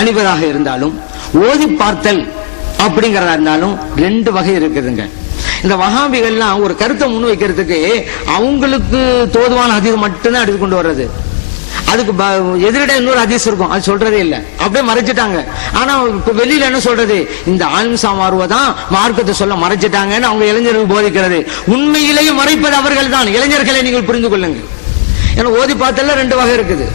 அணிவதாக இருந்தாலும் ஓதி பார்த்தல் அப்படிங்கறதா இருந்தாலும் ரெண்டு வகை இருக்குதுங்க. இந்த வஹாபிகள்லாம் ஒரு கருத்தை முன்வைக்கிறதுக்கு அவங்களுக்கு தோதுவான ஹதீஸ் மட்டும்தான் எடுத்து கொண்டு வர்றது. அதுக்கு எதிரிட இன்னொரு ஹதீஸ் இருக்கும், அது சொல்றதே இல்ல, அப்படியே மறைச்சிட்டாங்க. ஆனா இப்ப வெளியில என்ன சொல்றது, இந்த ஆலிம்சா மாறுவதான் மார்க்கத்தை சொல்ல மறைச்சிட்டாங்கன்னு அவங்க இளைஞர்கள் போதிக்கிறது. உண்மையிலேயே மறைப்பது அவர்கள் தான். இளைஞர்களை நீங்கள் புரிந்து கொள்ளுங்கள். ஏன்னா ஓதி பார்த்தல ரெண்டு வகை இருக்குது.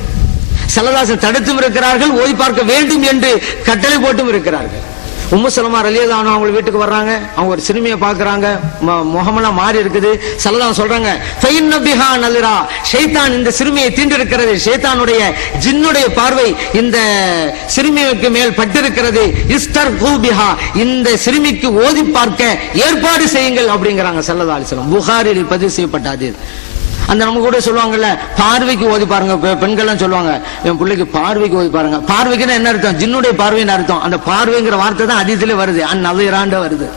ஸல்லல்லாஹு தடுத்தும் இருக்கிறார்கள், ஓதி பார்க்க வேண்டும் என்று கட்டளை போட்டும் இருக்கிறார்கள். உம்மு சலமா ரலியல்லாஹு அன்ஹா அவங்க வீட்டுக்கு வர்றாங்க, அவங்க ஒரு சிறுமியை பார்க்கறாங்க, முகமெல்லாம் மாறி இருக்குது. ஸல்லல்லாஹு சொல்றாங்க, ஃபைன்ன பிஹா நலிரா, ஷைத்தான் இந்த சிறுமியை தீண்டிருக்கிறது, ஷைத்தானுடைய ஜின்னுடைய பார்வை இந்த சிறுமிக்கு மேல் பட்டிருக்கிறது, இஸ்தர்கு பிஹா, இந்த சிறுமிக்கு ஓதி பார்க்க ஏற்பாடு செய்யுங்கள் அப்படிங்கறாங்க ஸல்லல்லாஹு அலைஹி வஸல்லம். புகாரியில் பதிவு செய்யப்பட்ட ஹதீஸ். அந்த நம்ம கூட சொல்லுவாங்கல்ல, பார்வைக்கு ஓதி பாருங்க, பெண்கள் சொல்லுவாங்க என் பிள்ளைக்கு பார்வைக்கு ஓதி பாருங்க. பார்வைக்குன்னா என்ன அர்த்தம், ஜின்னுடைய பார்வைன்னு அர்த்தம். அந்த பார்வைங்கிற வார்த்தை தான் ஹதீஸ்ல வருது, அந்நவிராண்ட வருது.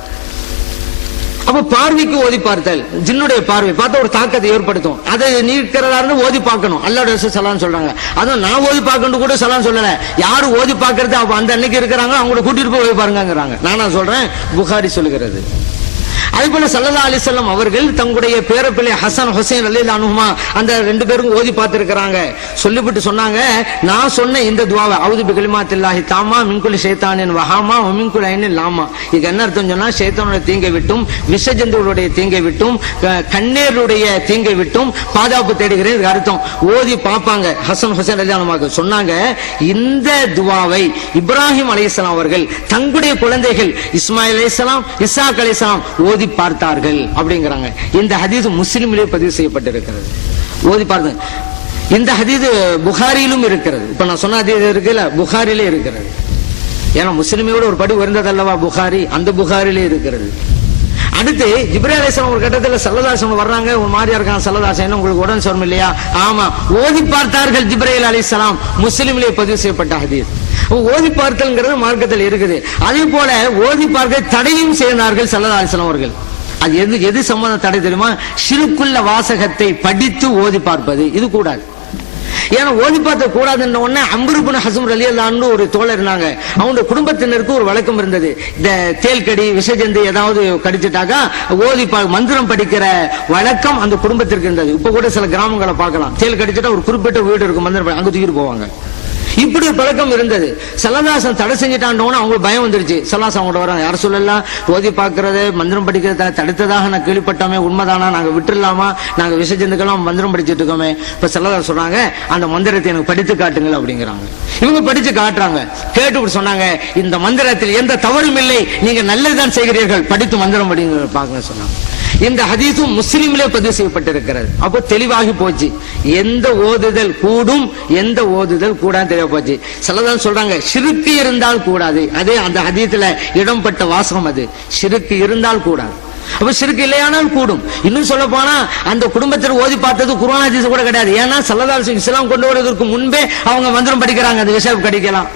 அப்ப பார்வைக்கு ஓதி பார்த்தல், ஜின்னுடைய பார்வை பார்த்தா ஒரு தாக்கத்தை ஏற்படுத்தும். அதை நீக்கிறதா இருந்து ஓதி பார்க்கணும். அல்லாஹ் ரசூல் ஸல்லல்லாஹு சொல்றாங்க. அதுவும் நான் ஓதி பார்க்கணும் கூட ஸல்லல்லாஹு சொல்லல, யாரு ஓதி பார்க்கறது அப்ப அந்த அன்னைக்கு இருக்கிறாங்களோ அவங்கள கூட்டிட்டு போய் ஓதி பாருங்கிறாங்க. நானா சொல்றேன், புகாரி சொல்லுகிறது. அதே போல ஸல்லல்லாஹு அலைஹி வஸல்லம் அவர்கள் தங்களுடைய பேரப்பிள்ளை ஹசன் ஹுசைன் ரலியல்லாஹு அன்ஹுமா அந்த ரெண்டு பேரும் ஓதி பார்த்திருக்கிறாங்க. சொல்லிவிட்டு சொன்னாங்க, நான் சொன்ன இந்த துஆவை, அஊது பிகலிமாத்தில்லாஹி தாமா மின் குல்லி ஷைத்தானின் வஹாமா வ மின் குல்லி ஐனின் லாமா, இது என்ன அர்த்தம் சொன்னா, ஷைத்தானுடைய தீங்கை விட்டும், விஷஜந்துகளுடைய தீங்கை விட்டும், கண்ணீருடைய தீங்கை விட்டும் பாதுகாப்பு தேடுகிறேன். இது அர்த்தம். ஓதி பார்ப்பாங்க. ஹசன் ஹுசைன் ரலியல்லாஹு அன்ஹுமா சொன்னாங்க, இந்த துஆவை இப்ராஹிம் அலைஹிஸ்ஸலாம் அவர்கள் தங்களுடைய குழந்தைகள் இஸ்மாயில் அலைஹிஸ்ஸலாம், இஸ்ஹாக் அலைஹிஸ்ஸலாம் ஓதி பார்த்தார்கள் அப்படிங்கிறாங்க. இந்த ஹதீஸ் முஸ்லிமிலே பதிவு செய்யப்பட்டிருக்கிறது. ஓதி பார்த்து இந்த ஹதீஸ் புகாரியிலும் இருக்கிறது. இப்ப நான் சொன்ன ஹதீஸ் இருக்குல்ல, புகாரிலே இருக்கிறது. ஏன்னா முஸ்லிமோட ஒரு படி உயர்ந்ததல்லவா புகாரி, அந்த புகாரிலே இருக்கிறது. அடுத்து ஜிப்ரீல் அலைஹிஸ்ஸலாம் ஒரு கட்டத்தில் ஸல்லல்லாஹு அலைஹி வஸல்லம் வர்றாங்க, ஒரு மாதிரியா இருக்காங்க ஸல்லல்லாஹு அலைஹி வஸல்லம், உங்களுக்கு உடனே சொல்லும் இல்லையா, ஆமா ஓதி பார்த்தார்கள் ஜிப்ரீல் அலைஹிஸ்ஸலாம், முஸ்லிமிலே பதிவு செய்யப்பட்ட ஹதீஸ். ஓதி பார்த்தல்ங்கிறது மார்க்கத்தில் இருக்குது. அதே போல ஓதி பார்க்க தடையும் செய்தார்கள் ஸல்லல்லாஹு அலைஹி வஸல்லம் அவர்கள். அது எது சம்பந்த தடை தெரியுமா, ஷிருக்குள்ள வாசகத்தை படித்து ஓதி பார்ப்பது, இது கூடாது. ஏன்னா ஓதி பார்த்த கூடாதுன்ற உடனே அம்ர் இப்னு ஹஸ்ம் ரலியல்லாஹு அன்ஹு ஒரு தோழர் இருந்தாங்க, அவங்க குடும்பத்தினருக்கு ஒரு வழக்கம் இருந்தது, இந்த தேல்கடி விஷஜந்து ஏதாவது கடிச்சிட்டாக்கா ஓதி மந்திரம் படிக்கிற வழக்கம் அந்த குடும்பத்திற்கு இருந்தது. இப்ப கூட சில கிராமங்களை பார்க்கலாம், தேல் கடிச்சிட்டா ஒரு குறிப்பிட்ட வீடு இருக்கும், மந்திரம் அங்க தூக்கிட்டு போவாங்க. இப்படி ஒரு பழக்கம் இருந்தது. ஸல்லல்லாஹு தடை செஞ்சுட்டாண்டோன்னு அவங்களுக்கு பயம் வந்துருச்சு. ஸல்லல்லாஹு அவங்களோட வராங்க, யார் சொல்லலாம் ஓதி பார்க்கறது மந்திரம் படிக்கிறத தடுத்ததாக நான் கேள்விப்பட்டோமே, உண்மைதானா, நாங்க விட்டுலாமா, நாங்க விஷஜந்துக்கெல்லாம் மந்திரம் படிச்சுட்டு இருக்கோமே. இப்ப ஸல்லல்லாஹு சொல்றாங்க, அந்த மந்திரத்தை எனக்கு படித்து காட்டுங்கள் அப்படிங்கிறாங்க. இவங்க படிச்சு காட்டுறாங்க. கேட்டு சொன்னாங்க, இந்த மந்திரத்தில் எந்த தவறும் இல்லை, நீங்க நல்லதுதான் செய்கிறீர்கள், படித்து மந்திரம் படிங்க பாக்க சொன்னாங்க. இந்த ஹதீஸும் முஸ்லிமிலே பதிவு செய்யப்பட்டிருக்கிறது. அப்போ தெளிவாகி போச்சு, எந்த ஓதுதல் கூடும் எந்த ஓதுதல் கூடாது தெரிய போச்சு. ஸல்லல்லாஹு சொல்றாங்க, ஷிர்க் இருந்தால் கூடாது. அதே அந்த ஹதீஸ்ல இடம்பட்ட வாசகம், அது ஷிர்க் இருந்தால் கூடாது. அப்ப ஷிர்க் இல்லையானால் கூடும். இன்னும் சொல்ல போனா அந்த குடும்பத்தில் ஓதி பார்த்தது குர்ஆன் ஹதீஸ் கூட கிடையாது. ஏன்னா ஸல்லல்லாஹு அலைஹி வஸல்லம் இஸ்லாம் கொண்டு வருவதற்கு முன்பே அவங்க மந்திரம் படிக்கிறாங்க, அது விஷயம் கிடைக்கலாம்.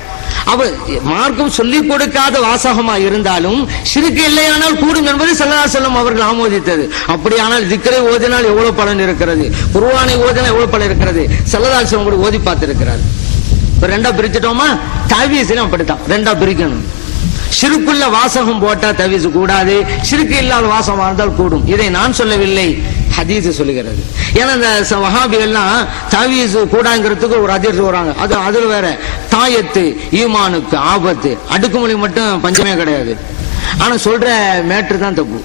அவ மார்க்கம் சொல்லிக் கொடுக்காத வாசகமா இருந்தாலும் ஷிர்க் இல்லையானால் கூடும் என்பது ஸல்லல்லாஹு அலைஹி வஸல்லம் அவர்கள் ஆமோதித்தது. அப்படியானால் திக்ரை ஓதினால் எவ்வளவு பலன் இருக்கிறது, குர்ஆனை ஓதினால் எவ்வளவு பலன் இருக்கிறது, ஸல்லல்லாஹு அலைஹி வஸல்லம் கூட ஓதி பார்த்திருக்கிறார். இப்ப ரெண்டா பிரிச்சிட்டோமா, தவீஸ்ல அப்படித்தான் ரெண்டா பிரிக்கணும். ஷிர்க்குள்ள வாசகம் போட்டா தவீஸ் கூடாது, ஷிர்க் இல்லாத வாசகமா இருந்தால் கூடும். இதை நான் சொல்லவில்லை, ஹதீஸ் சொல்லுகிறது. ஏன்னா இந்த வஹாபிகள்லாம் தவீஸ் கூடாங்கிறதுக்கு ஒரு ஹதீஸ் வராங்க. அதுல வேற தாயத்து ஈமானுக்கு ஆபத்து, அடுக்குமொழி மட்டும் பஞ்சமே கிடையாது. ஆனா சொல்ற மேட்ரு தான் தப்பு.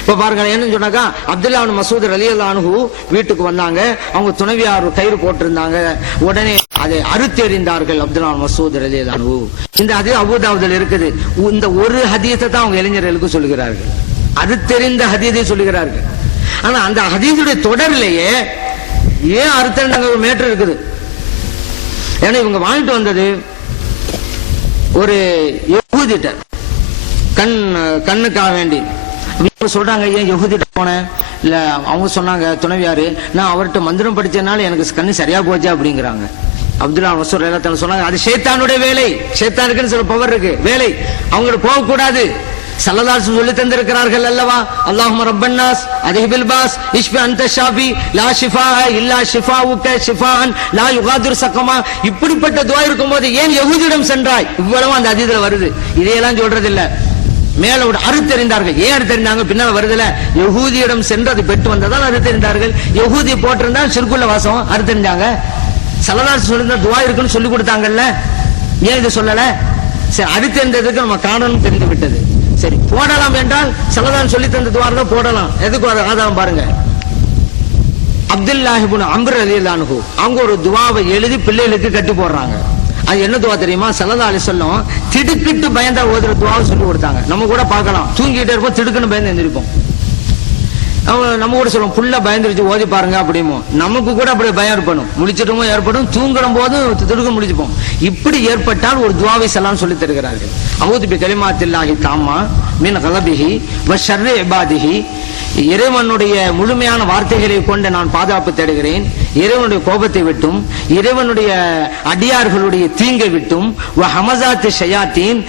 இப்ப பாருங்க, என்ன சொன்னாக்கா, அப்துல்லா இப்னு மஸ்ஊத் ரலியல்லாஹு அன்ஹு வீட்டுக்கு வந்தாங்க, அவங்க துணைவியார் கயிறு போட்டிருந்தாங்க, உடனே அதை அறுத்தெறிந்தார்கள் அப்துல்லா இப்னு மஸ்ஊத் ரலியல்லாஹு அன்ஹு. இந்த ஹதீஸ் அபூ தாவூதுல இருக்குது. இந்த ஒரு ஹதீஸை தான் அவங்க இளைஞர்களுக்கு சொல்லுகிறார்கள், அறுத்தெறிந்த ஹதீஸை சொல்லுகிறார்கள். ஆனா அந்த ஹதீஸுடைய தொடர்லேயே ஏன் அறுத்தெறிந்தாங்க ஒரு மேட்டர் இருக்குது. ஏன்னா இவங்க வாங்கிட்டு வந்தது ஒரு யஹூதிட்ட கண்ணுக்காக வேண்டி சொல்றாங்க. ஏன் யஹூதிட்ட போனேன், இல்ல அவங்க சொன்னாங்க துணைவியாரு, நான் அவர்கிட்ட மந்திரம் படிச்சதுனால எனக்கு கண்ணு சரியா போச்சு அப்படிங்கிறாங்க. அப்துல்லா மஸ்ஊத் ரலியல்லாஹு சொன்னாங்க, அது ஷைத்தானுடைய வேலை, ஷைத்தானுக்குன்னு சில பவர் இருக்கு வேலை, அவங்களுக்கு போக கூடாது. ஸல்லல்லாஹு அலைஹி சொல்லி தந்திருக்கிறார்கள் அல்லவா, அல்லாஹும்ம ரப்பன்னாஸ் அதிஹிபில் பாஸ் இஷ்ஃபி அன்த ஷாஃபி லா ஷிஃபா இல்லா ஷிஃபாவுக ஷிஃபான் லா யுகாதிரு ஸகமா. இப்படிப்பட்ட துஆ இருக்கும்போது ஏன் யஹூதியிடம் சென்றாய்? இவ்வளவு அந்த ஹதீஸ்ல வருது. இதையெல்லாம் சொல்றது இல்ல, மேல ஒரு அறுத்தறிந்தார்கள். ஏன் அறுத்தறிந்தாங்க? பின்னால வருதுல, யஹூதியிடம் சென்று அது பெற்று வந்ததால் அறுத்தறிந்தார்கள். யஹூதி போட்டிருந்தா சிறுக்குள்ள வாசம் அறுத்தறிந்தாங்க. ஸல்லல்லாஹு அலைஹி சொல்லிருந்த துஆ இருக்குன்னு சொல்லி கொடுத்தாங்கல்ல, ஏன் இது சொல்லல? சரி, அறுத்தறிந்ததுக்கு நம்ம காரணம் தெரிந்து விட்டது. சரி, போடலாம் என்றால் ஸல்லல்லாஹு அலைஹி சொல்லி தந்த துஆ தான் போடலாம். எதுக்கு ஆதாரம் பாருங்க. அப்துல்லாஹ் இப்னு அம்ர் ரலியல்லாஹு அன்ஹு அவங்க ஒரு துஆவை எழுதி பிள்ளைகளுக்கு கட்டி போடுறாங்க. அது என்ன துஆ தெரியுமா? ஸல்லல்லாஹு அலைஹி வஸல்லம் திடுக்கிட்டு பயந்தா ஓதுற துஆவை சொல்லி கொடுத்தாங்க. நம்ம கூட பார்க்கலாம், தூங்கிட்டே இருப்போம், திடுக்குன்னு பயந்து எழுந்திருப்போம். நம்ம கூட சொல்லுவோம், புள்ள பயந்துருச்சு ஓதி பாருங்க அப்படிமோ. நமக்கு கூட அப்படி பயம் ஏற்படும், முடிச்சிட்டோமோ ஏற்படும், தூங்குற போது திடுக்கு முடிச்சுப்போம். இப்படி ஏற்பட்டால் ஒரு துஆவை ஸல்லல்லாஹு சொல்லி தருகிறார்கள். அஊது பி கலிமாத்தில்லாஹி தாம்மா மின் கலபிஹி வ ஷர்ரி இபாதிஹி. இறைவனுடைய முழுமையான வார்த்தைகளை கொண்டு நான் பாதுகாப்பு தேடுகிறேன், இறைவனுடைய கோபத்தை விட்டும், இறைவனுடைய அடியார்களுடைய தீங்கை விட்டும், வ ஹமஸாத்தி ஷயாத்தீன்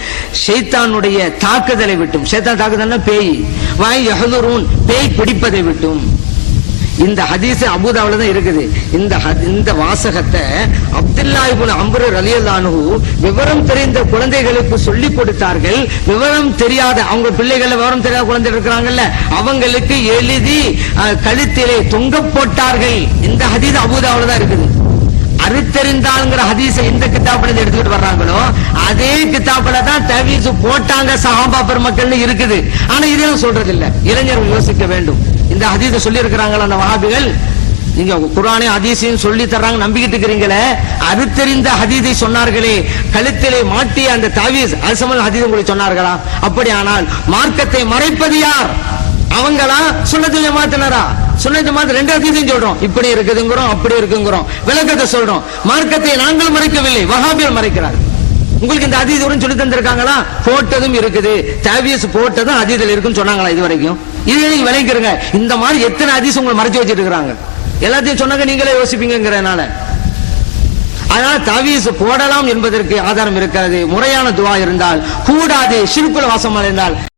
ஷைத்தானுடைய தாக்குதலை விட்டும். ஷைத்தான் தாக்குதல்னா பேய், வ யஹ்துரூன் பேய் பிடிப்பதை விட்டும். இந்த ஹதீஸ் அபூதாவுல தான் இருக்குது. இந்த வாசகத்தை அப்துல்லாஹ் இப்னு அம்ர் ரலியல்லாஹு அன்ஹு விவரம் தெரிந்த குழந்தைகளுக்கு சொல்லி கொடுத்தார்கள். விவரம் தெரியாத அவங்க பிள்ளைகள், விவரம் தெரியாத குழந்தை இருக்கிறாங்கல்ல, அவங்களுக்கு எழுதி கழுத்திலே தொங்க போட்டார்கள். இந்த ஹதீஸ் அபூதாவுல தான் இருக்குது. அறுத்தறிந்தாங்கிற ஹதீஸை இந்த கிதாபுல இருந்து எடுத்துக்கிட்டு வர்றாங்களோ அதே கிதாபுல தான் தவீஸ் போட்டாங்க சஹாபா பெருமக்கள்னு இருக்குது. ஆனா இதெல்லாம் சொல்றது இல்ல. இளைஞர்கள் யோசிக்க வேண்டும். இந்த ஹதீஸை சொல்லி இருக்கிறாங்களா அந்த வஹாபிகள்? நீங்க குர்ஆனே ஹதீஸையும் சொல்லி தர்றாங்க நம்பிக்கிட்டு இருக்கிறீங்களே, அறுத்தறிந்த ஹதீஸை சொன்னார்களே, கழுத்திலே மாட்டிய அந்த தவீஸ் அல்சமல் ஹதீஸ் உங்களுக்கு சொன்னார்களா? அப்படியானால் மார்க்கத்தை மறைப்பது யார்? அவங்களா சுன்னத்துல் ஜமாஅத்தினரா? சுன்னத்துல் ஜமாஅத் ரெண்டு ஹதீஸையும் சொல்றோம், இப்படி இருக்குதுங்கிறோம், அப்படி இருக்குங்கிறோம், விளக்கத்தை சொல்றோம். மார்க்கத்தை நாங்கள் மறைக்கவில்லை, வஹாபிகள் மறைக்கிறார். உங்களுக்கு இந்த ஹதீஸ் சொல்லி தந்திருக்காங்களா? போட்டதும் இருக்குது, தவீஸ் போட்டதும் ஹதீஸ்ல இருக்குன்னு சொன்னாங்களா இது வரைக்கும்? இது நீங்க விளங்கிக்கிறங்க. இந்த மாதிரி எத்தனை ஹதீஸ் உங்களை மறைச்சு வச்சிட்டு இருக்காங்க. எல்லாத்தையும் சொன்னாங்க, நீங்களே யோசிப்பீங்கிறனால. அதனால தவீஸ் போடலாம் என்பதற்கு ஆதாரம் இருக்கிறது. முறையான துஆ இருந்தால் கூடாது, ஷிர்குல் வாசம் இருந்தால்